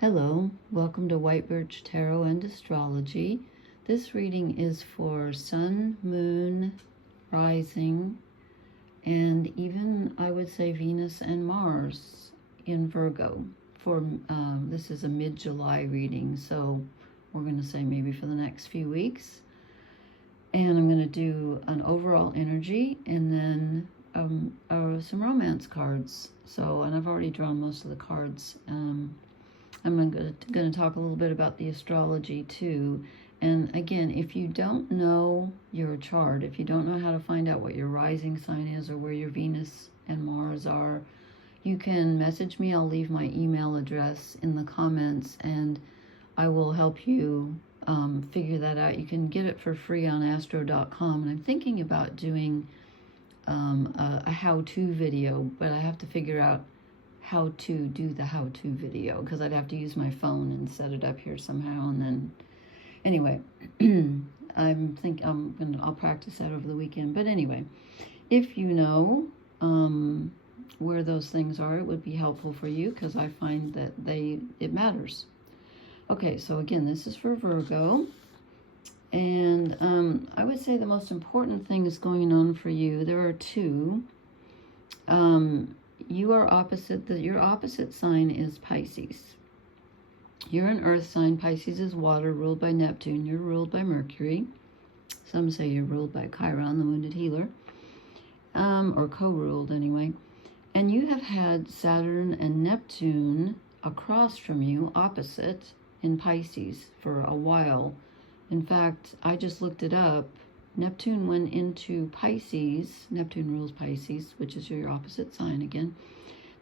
Hello, welcome to White Birch Tarot and Astrology. This reading is for Sun, Moon, Rising, and even I would say Venus and Mars in Virgo. This is a mid-July reading, so we're going to say maybe for the next few weeks. And I'm going to do an overall energy and then some romance cards. And I've already drawn most of the cards. I'm going to talk a little bit about the astrology too. And again, if you don't know your chart, if you don't know how to find out what your rising sign is or where your Venus and Mars are, you can message me. I'll leave my email address in the comments and I will help you figure that out. You can get it for free on astro.com. And I'm thinking about doing a how-to video, but I have to figure out how to do the how-to video because I'd have to use my phone and set it up here somehow. And then anyway, I'll practice that over the weekend. But anyway, if you know where those things are, it would be helpful for you because I find that it matters. Okay, so again, this is for Virgo. And I would say the most important thing is going on for you. There are two. You are opposite. Your opposite sign is Pisces. You're an earth sign. Pisces is water, ruled by Neptune. You're ruled by Mercury. Some say you're ruled by Chiron, the wounded healer. Or co-ruled anyway. And you have had Saturn and Neptune across from you, opposite, in Pisces for a while. In fact, I just looked it up. Neptune went into Pisces. Neptune rules Pisces, which is your opposite sign again.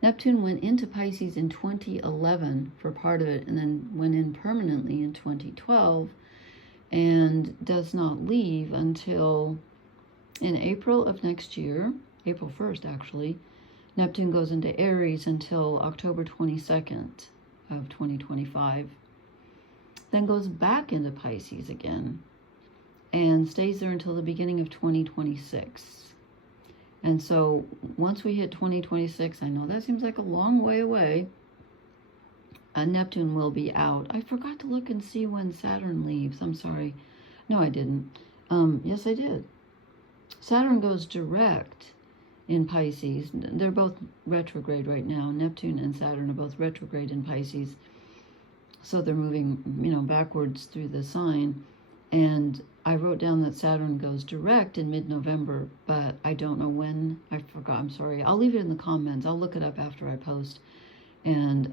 Neptune went into Pisces in 2011 for part of it and then went in permanently in 2012 and does not leave until in April of next year, April 1st actually. Neptune goes into Aries until October 22nd of 2025. Then goes back into Pisces again and stays there until the beginning of 2026. And so once we hit 2026, I know that seems like a long way away, Neptune will be out. I forgot to look and see when Saturn leaves. I'm sorry. No, I didn't. Yes, I did. Saturn goes direct in Pisces. They're both retrograde right now. Neptune and Saturn are both retrograde in Pisces. So they're moving, backwards through the sign. And I wrote down that Saturn goes direct in mid-November, but I don't know when. I forgot. I'm sorry. I'll leave it in the comments. I'll look it up after I post. And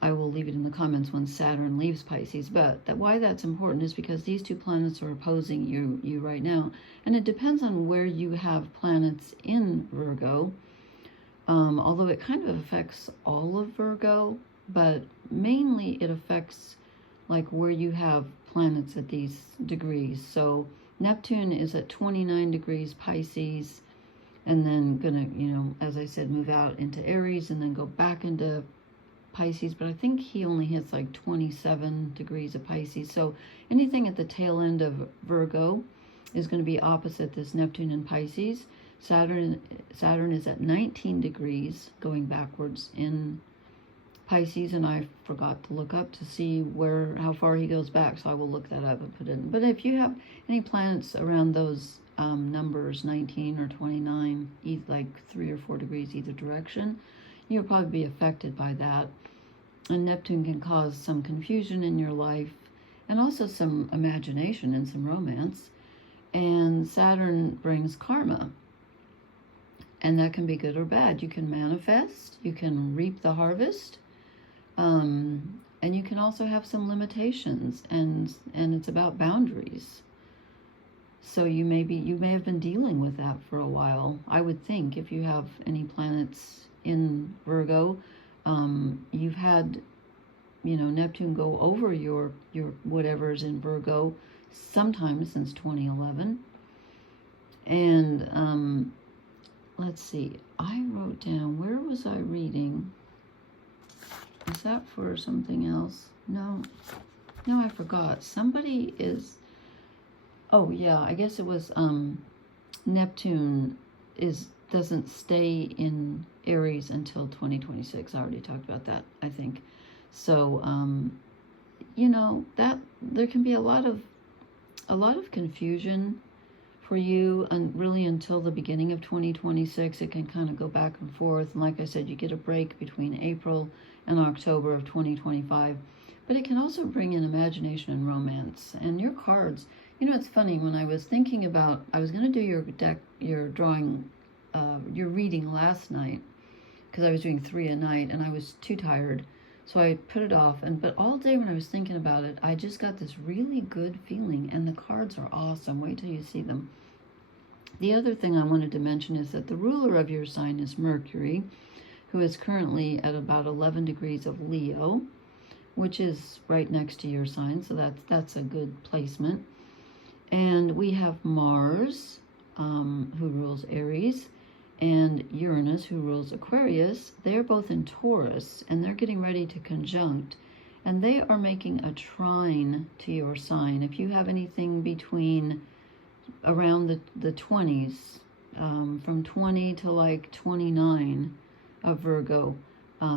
I will leave it in the comments when Saturn leaves Pisces. But why that's important is because these two planets are opposing you right now. And it depends on where you have planets in Virgo. Although it kind of affects all of Virgo, but mainly it affects like where you have planets at these degrees. So Neptune is at 29 degrees Pisces and then gonna, as I said, move out into Aries and then go back into Pisces. But I think he only hits like 27 degrees of Pisces. So anything at the tail end of Virgo is going to be opposite this Neptune and Pisces. Saturn is at 19 degrees going backwards in Pisces, and I forgot to look up to see how far he goes back, so I will look that up and put it in. But if you have any planets around those numbers, 19 or 29, like 3 or 4 degrees either direction, you'll probably be affected by that. And Neptune can cause some confusion in your life and also some imagination and some romance. And Saturn brings karma. And that can be good or bad. You can manifest, you can reap the harvest, and you can also have some limitations, and it's about boundaries. So you may have been dealing with that for a while. I would think if you have any planets in Virgo, you've had, Neptune go over your whatever's in Virgo sometime since 2011. And let's see, I wrote down, where was I reading? Is that for something else? No, I forgot. Somebody is, oh yeah, I guess it was Neptune doesn't stay in Aries until 2026. I already talked about that, I think. So, you know, that there can be a lot of confusion for you, and really until the beginning of 2026. It can kind of go back and forth. And like I said, you get a break between April and October of 2025. But it can also bring in imagination and romance. And your cards, you know, it's funny, when I was thinking about, I was going to do your deck, your drawing, your reading last night, because I was doing 3 a night and I was too tired. So I put it off, but all day when I was thinking about it, I just got this really good feeling, and the cards are awesome. Wait till you see them. The other thing I wanted to mention is that the ruler of your sign is Mercury, who is currently at about 11 degrees of Leo, which is right next to your sign, so that's a good placement. And we have Mars, who rules Aries, and Uranus, who rules Aquarius. They're both in Taurus, and they're getting ready to conjunct, and they are making a trine to your sign. If you have anything between around the 20s, from 20 to like 29 of Virgo,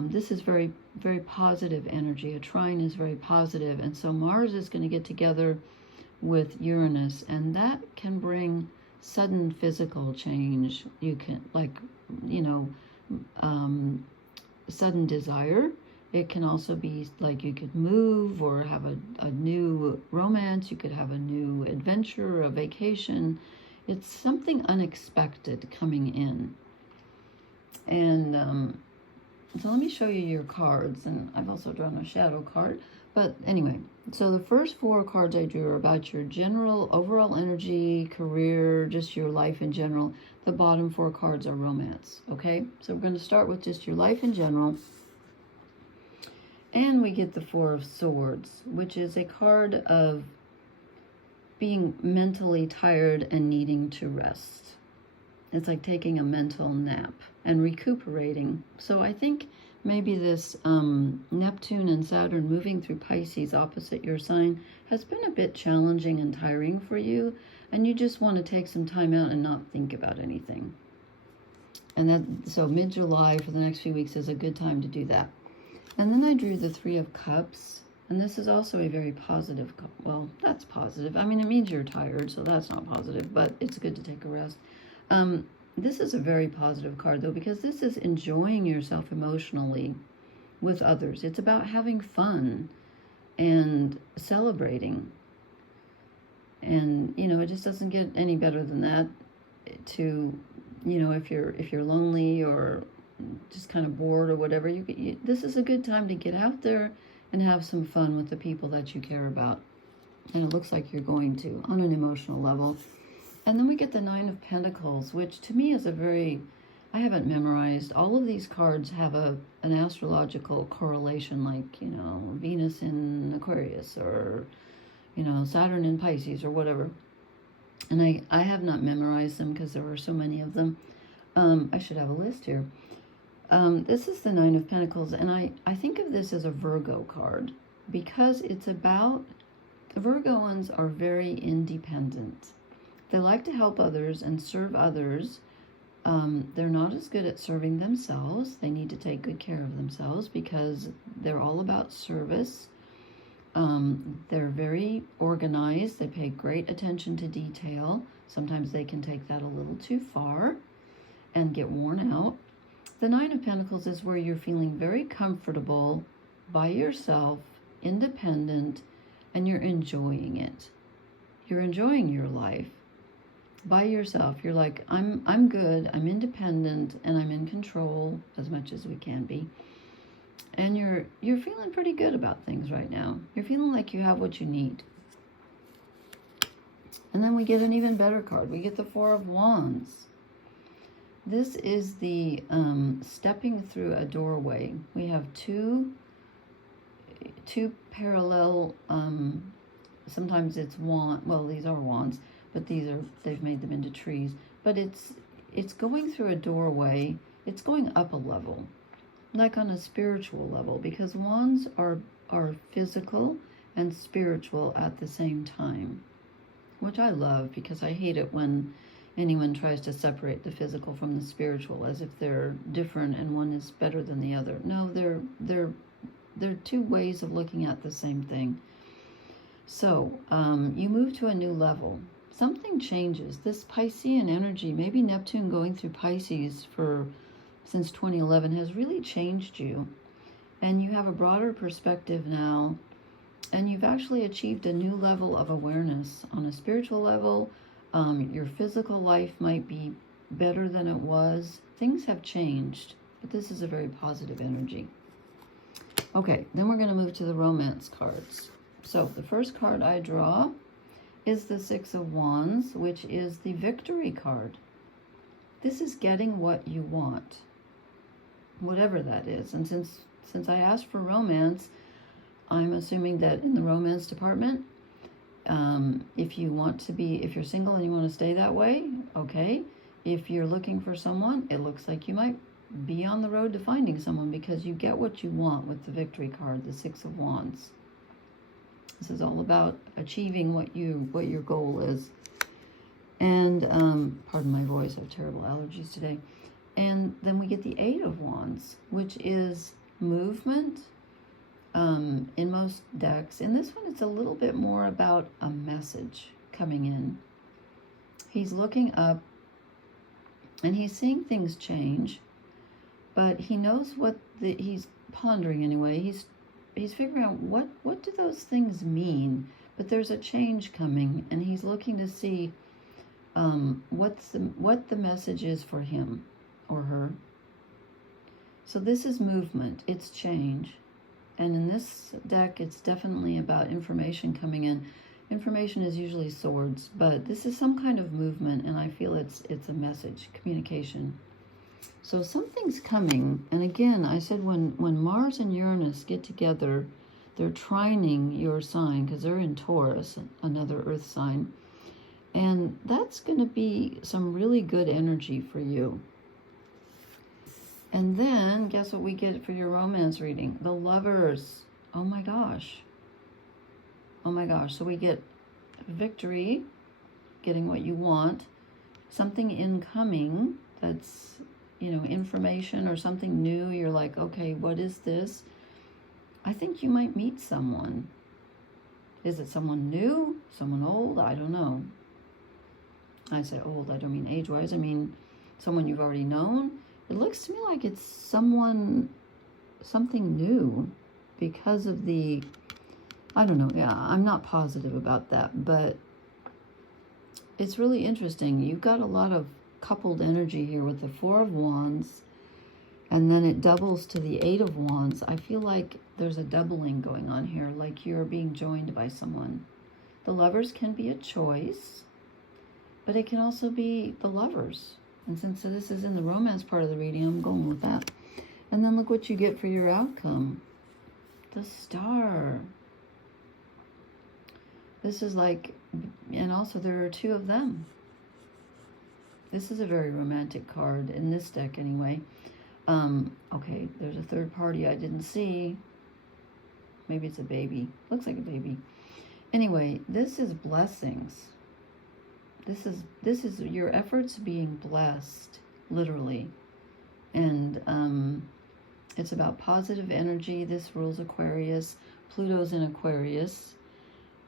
this is very, very positive energy. A trine is very positive, and so Mars is going to get together with Uranus, and that can bring sudden physical change. You can, like, you know, sudden desire. It can also be like you could move or have a new romance. You could have a new adventure, a vacation. It's something unexpected coming in. And so let me show you your cards. And I've also drawn a shadow card. But anyway, so the first 4 cards I drew are about your general overall energy, career, just your life in general. The bottom 4 cards are romance, okay? So we're going to start with just your life in general. And we get the 4 of Swords, which is a card of being mentally tired and needing to rest. It's like taking a mental nap and recuperating. So I think maybe this Neptune and Saturn moving through Pisces opposite your sign has been a bit challenging and tiring for you, and you just want to take some time out and not think about anything. And so mid-July for the next few weeks is a good time to do that. And then I drew the 3 of Cups, and this is also a very positive, well, that's positive. I mean, it means you're tired, so that's not positive, but it's good to take a rest. This is a very positive card, though, because this is enjoying yourself emotionally with others. It's about having fun and celebrating. And, you know, it just doesn't get any better than that to, you know, if you're lonely or just kind of bored or whatever, this is a good time to get out there and have some fun with the people that you care about. And it looks like you're going to on an emotional level. And then we get the 9 of Pentacles, which to me is a very, I haven't memorized. All of these cards have an astrological correlation, like, you know, Venus in Aquarius or, you know, Saturn in Pisces or whatever. And I have not memorized them because there are so many of them. I should have a list here. This is the 9 of Pentacles, and I think of this as a Virgo card because it's about, Virgoans are very independent. They like to help others and serve others. They're not as good at serving themselves. They need to take good care of themselves because they're all about service. They're very organized. They pay great attention to detail. Sometimes they can take that a little too far and get worn out. The 9 of Pentacles is where you're feeling very comfortable by yourself, independent, and you're enjoying it. You're enjoying your life by yourself. You're like, I'm good, I'm independent, and I'm in control as much as we can be. And you're feeling pretty good about things right now. You're feeling like you have what you need. And then we get an even better card. We get the 4 of Wands. This is the stepping through a doorway. We have two parallel, sometimes it's wand, well, these are wands, but they've made them into trees. But it's going through a doorway. It's going up a level, like on a spiritual level, because wands are physical and spiritual at the same time, which I love because I hate it when anyone tries to separate the physical from the spiritual as if they're different and one is better than the other. No, they're they're two ways of looking at the same thing. So you move to a new level. Something changes. This Piscean energy, maybe Neptune going through Pisces since 2011 has really changed you. And you have a broader perspective now. And you've actually achieved a new level of awareness on a spiritual level. Your physical life might be better than it was. Things have changed, but this is a very positive energy. Okay, then we're going to move to the romance cards. So the first card I draw is the Six of Wands, which is the victory card. This is getting what you want, whatever that is. And since I asked for romance, I'm assuming that in the romance department, if you're single and you want to stay that way, okay. If you're looking for someone, it looks like you might be on the road to finding someone, because you get what you want with the victory card, the Six of Wands. This is all about achieving what your goal is. And pardon my voice, I have terrible allergies today. And then we get the Eight of Wands, which is movement. In most decks. In this one, it's a little bit more about a message coming in. He's looking up and he's seeing things change, but he knows he's pondering anyway. He's figuring out what do those things mean, but there's a change coming, and he's looking to see what the message is for him or her. So this is movement, it's change. And in this deck, it's definitely about information coming in. Information is usually swords, but this is some kind of movement, and I feel it's a message, communication. So something's coming. And again, I said when Mars and Uranus get together, they're trining your sign, because they're in Taurus, another earth sign. And that's going to be some really good energy for you. And then, guess what we get for your romance reading? The Lovers. Oh my gosh. Oh my gosh. So we get victory, getting what you want, something incoming that's, information or something new. You're like, okay, what is this? I think you might meet someone. Is it someone new? Someone old? I don't know. I say old, I don't mean age-wise. I mean someone you've already known. It looks to me like it's something new because of I don't know. Yeah, I'm not positive about that, but it's really interesting. You've got a lot of coupled energy here with the Four of Wands, and then it doubles to the Eight of Wands. I feel like there's a doubling going on here, like you're being joined by someone. The Lovers can be a choice, but it can also be the lovers. And since this is in the romance part of the reading, I'm going with that. And then look what you get for your outcome. The Star. This is like, and also there are two of them. This is a very romantic card in this deck anyway. Okay, there's a third party I didn't see. Maybe it's a baby. Looks like a baby. Anyway, this is blessings. This is your efforts being blessed, literally. And it's about positive energy. This rules Aquarius. Pluto's in Aquarius.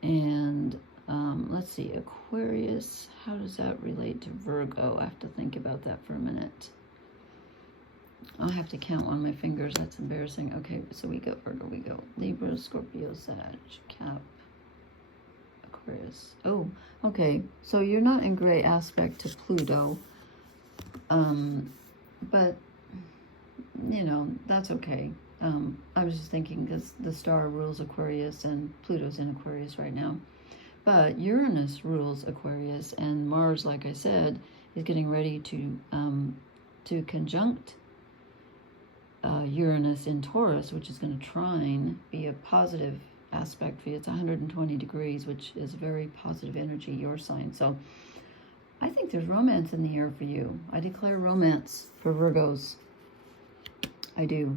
And let's see, Aquarius, how does that relate to Virgo? I have to think about that for a minute. I'll have to count on my fingers. That's embarrassing. Okay, so we go Virgo, we go Libra, Scorpio, Sag, Cap, Aquarius. Oh, okay. So you're not in great aspect to Pluto. But, that's okay. I was just thinking because the star rules Aquarius and Pluto's in Aquarius right now. But Uranus rules Aquarius, and Mars, like I said, is getting ready to conjunct Uranus in Taurus, which is going to trine, be a positive aspect for you. It's 120 degrees, which is very positive energy, your sign. So I think there's romance in the air for you. I declare romance for Virgos. I do.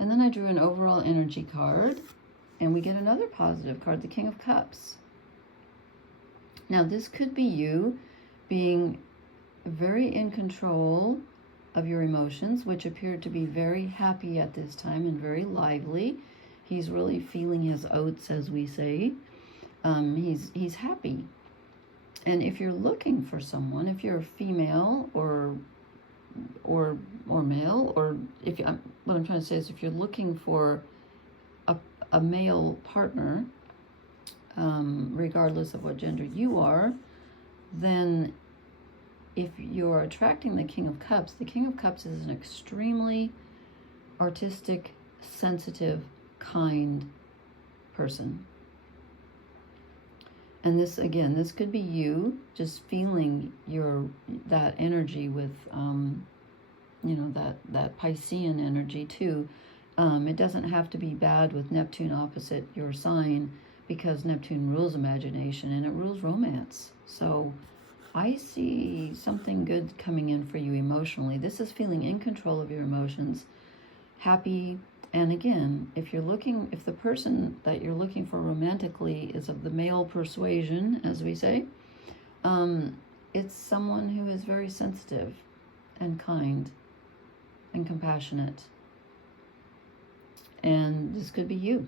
And then I drew an overall energy card, and we get another positive card, the King of Cups. Now, this could be you being very in control of your emotions, which appear to be very happy at this time and very lively. He's really feeling his oats, as we say. He's happy. And if you're looking for someone, if you're a female or male, or if you, what I'm trying to say is, if you're looking for a male partner, regardless of what gender you are, then if you're attracting the King of Cups is an extremely artistic, sensitive, kind person. And this, again, this could be you just feeling that energy with, that Piscean energy too. It doesn't have to be bad with Neptune opposite your sign, because Neptune rules imagination and it rules romance. So I see something good coming in for you emotionally. This is feeling in control of your emotions, happy. And again, if the person that you're looking for romantically is of the male persuasion, as we say, it's someone who is very sensitive and kind and compassionate. And this could be you.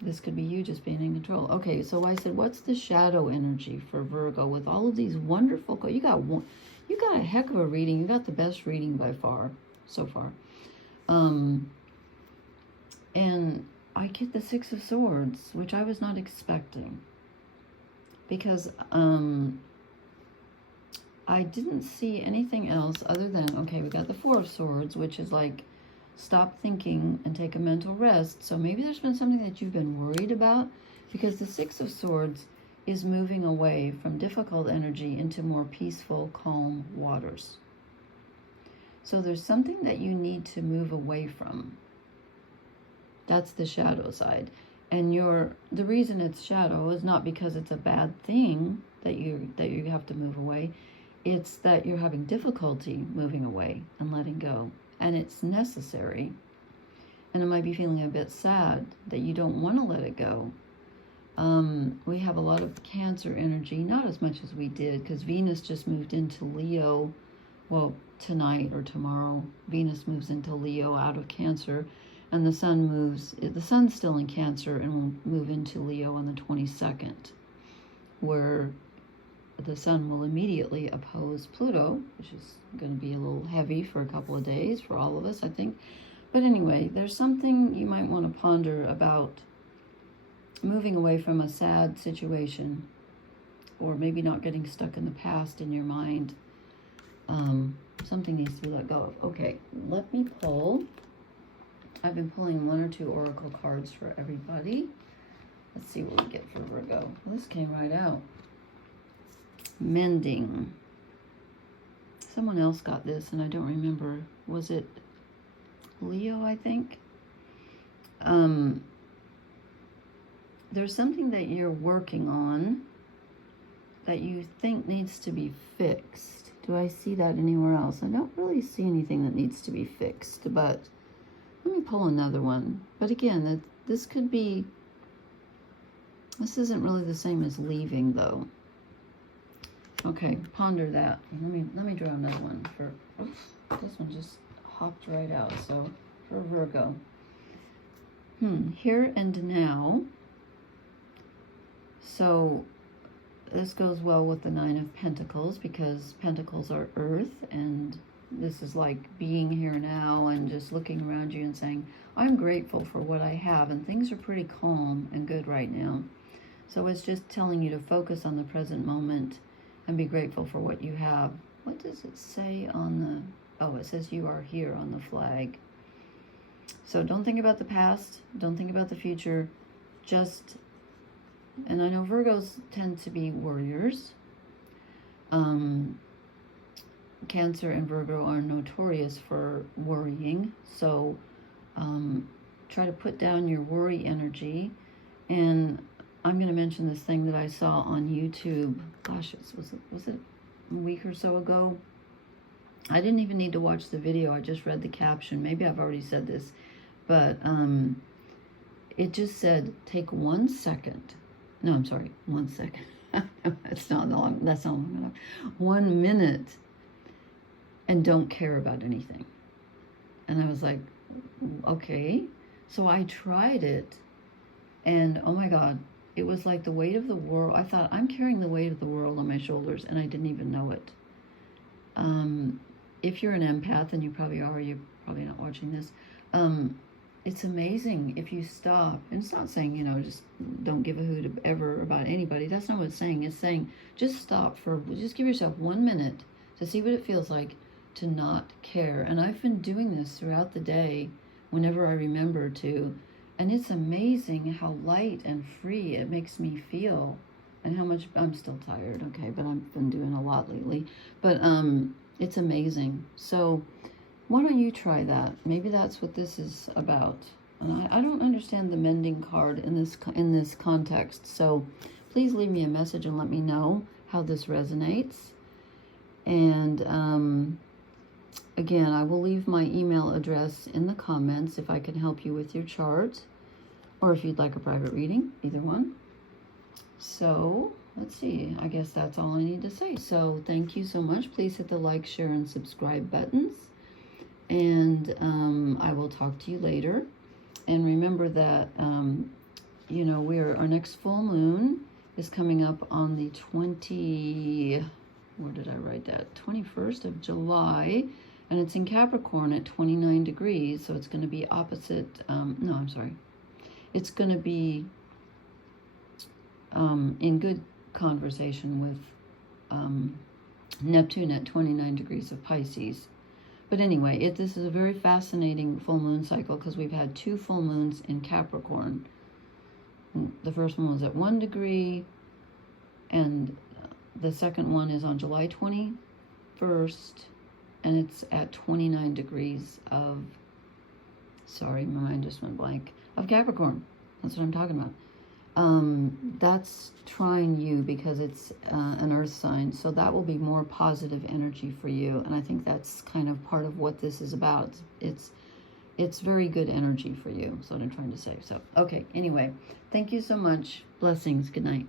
This could be you just being in control. Okay, so I said, what's the shadow energy for Virgo with all of these wonderful... You got a heck of a reading. You got the best reading by far, so far. And I get the Six of Swords, which I was not expecting. Because I didn't see anything else other than, okay, we got the Four of Swords, which is like, stop thinking and take a mental rest. So maybe there's been something that you've been worried about, because the Six of Swords is moving away from difficult energy into more peaceful, calm waters. So there's something that you need to move away from. That's the shadow side. And the reason it's shadow is not because it's a bad thing that you have to move away. It's that you're having difficulty moving away and letting go. And it's necessary. And it might be feeling a bit sad that you don't want to let it go. We have a lot of Cancer energy, not as much as we did, because Venus just moved into Leo. Well, tonight or tomorrow, Venus moves into Leo out of Cancer. And the sun's still in Cancer and will move into Leo on the 22nd, where the sun will immediately oppose Pluto, which is going to be a little heavy for a couple of days for all of us, I think. But anyway, there's something you might want to ponder about moving away from a sad situation, or maybe not getting stuck in the past in your mind. Something needs to be let go of. Okay, let me pull. I've been pulling 1 or 2 oracle cards for everybody. Let's see what we get for Virgo. This came right out. Mending. Someone else got this, and I don't remember. Was it Leo, I think? There's something that you're working on that you think needs to be fixed. Do I see that anywhere else? I don't really see anything that needs to be fixed, but let me pull another one. But again, this could be... This isn't really the same as leaving, though. Okay, ponder that. Let me draw another one for... Oops, this one just hopped right out. So, for Virgo. Here and now. So, this goes well with the 9 of Pentacles, because Pentacles are earth, and this is like being here now and just looking around you and saying, I'm grateful for what I have, and things are pretty calm and good right now. So it's just telling you to focus on the present moment and be grateful for what you have. What does it say on the... Oh, it says you are here on the flag. So don't think about the past. Don't think about the future. Just... And I know Virgos tend to be worriers. Cancer and Virgo are notorious for worrying. So try to put down your worry energy. And I'm going to mention this thing that I saw on YouTube. Gosh, was it a week or so ago? I didn't even need to watch the video. I just read the caption. Maybe I've already said this. But it just said, take 1 second. No, I'm sorry, 1 second. That's not long enough. 1 minute. And don't care about anything. And I was like, okay. So I tried it, And oh my God, it was like the weight of the world. I thought, I'm carrying the weight of the world on my shoulders, and I didn't even know it. If you're an empath, and you probably are, you're probably not watching this. It's amazing if you stop. And it's not saying, just don't give a hoot ever about anybody. That's not what it's saying. It's saying just stop just give yourself 1 minute to see what it feels like to not care. And I've been doing this throughout the day whenever I remember to. And it's amazing how light and free it makes me feel, and how much I'm still tired, okay, but I've been doing a lot lately. But it's amazing. So why don't you try that? Maybe that's what this is about. And I don't understand the mending card in this context. So please leave me a message and let me know how this resonates. And again, I will leave my email address in the comments if I can help you with your chart, or if you'd like a private reading, either one. So let's see, I guess that's all I need to say. So thank you so much. Please hit the like, share, and subscribe buttons. And I will talk to you later. And remember that, our next full moon is coming up on the 21st of July. And it's in Capricorn at 29 degrees. So it's going to be opposite, it's going to be in good conversation with Neptune at 29 degrees of Pisces. But anyway, this is a very fascinating full moon cycle because we've had 2 full moons in Capricorn. The first one was at 1 degree, and the second one is on July 21st, and it's at 29 degrees of, sorry, my mind just went blank, of Capricorn. That's what I'm talking about. That's trying you because it's an earth sign, so that will be more positive energy for you, and I think that's kind of part of what this is about. It's very good energy for you. That's what I'm trying to say. So okay, anyway, thank you so much. Blessings. Good night.